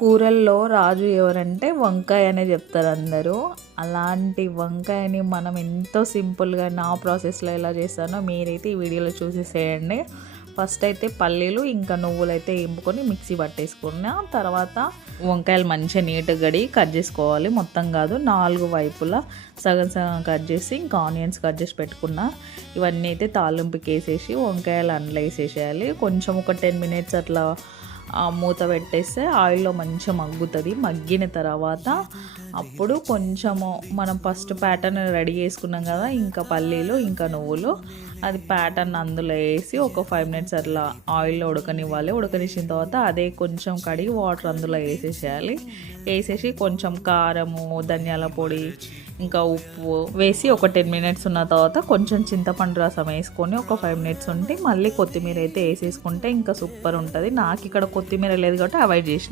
కూరల్లో రాజు ఎవరంటే వంకాయ అనే చెప్తారు అందరూ. అలాంటి వంకాయని మనం ఎంతో సింపుల్గా నా ప్రాసెస్లో ఎలా చేస్తానో మీరైతే ఈ వీడియోలో చూసేసేయండి. ఫస్ట్ అయితే పల్లీలు ఇంకా నువ్వులు అయితే వేపుకొని మిక్సీ పట్టేసుకున్నా తర్వాత వంకాయలు మంచిగా నీట్గా గడి కట్ చేసుకోవాలి. మొత్తం కాదు నాలుగు వైపులా సగం సగం కట్ చేసి ఇంకా ఆనియన్స్ కట్ చేసి పెట్టుకున్నా. ఇవన్నీ అయితే తాలింపుకి వేసేసి వంకాయలు అందులో వేసేసేయాలి. కొంచెం ఒక టెన్ మినిట్స్ అట్లా మూత పెట్టేస్తే ఆయిల్లో మంచిగా మగ్గుతుంది. మగ్గిన తర్వాత అప్పుడు కొంచెము మనం ఫస్ట్ ప్యాటర్న్ రెడీ చేసుకున్నాం కదా ఇంకా పల్లీలు ఇంకా నువ్వులు. అది ప్యాటర్న్ అందులో వేసి ఒక ఫైవ్ మినిట్స్ అట్లా ఆయిల్లో ఉడకనివ్వాలి. ఉడకనిచ్చిన తర్వాత అదే కొంచెం కడిగి వాటర్ అందులో వేసేసేయాలి. వేసేసి కొంచెం కారము ధనియాల పొడి ఇంకా ఉప్పు వేసి ఒక టెన్ మినిట్స్ ఉన్న తర్వాత కొంచెం చింతపండు రసం వేసుకొని ఒక ఫైవ్ మినిట్స్ ఉంటే మళ్ళీ కొత్తిమీర అయితే వేసేసుకుంటే ఇంకా సూపర్ ఉంటుంది. నాకు ఇక్కడ కొత్తిమీర లేదు కాబట్టి అవాయిడ్ చేసిన.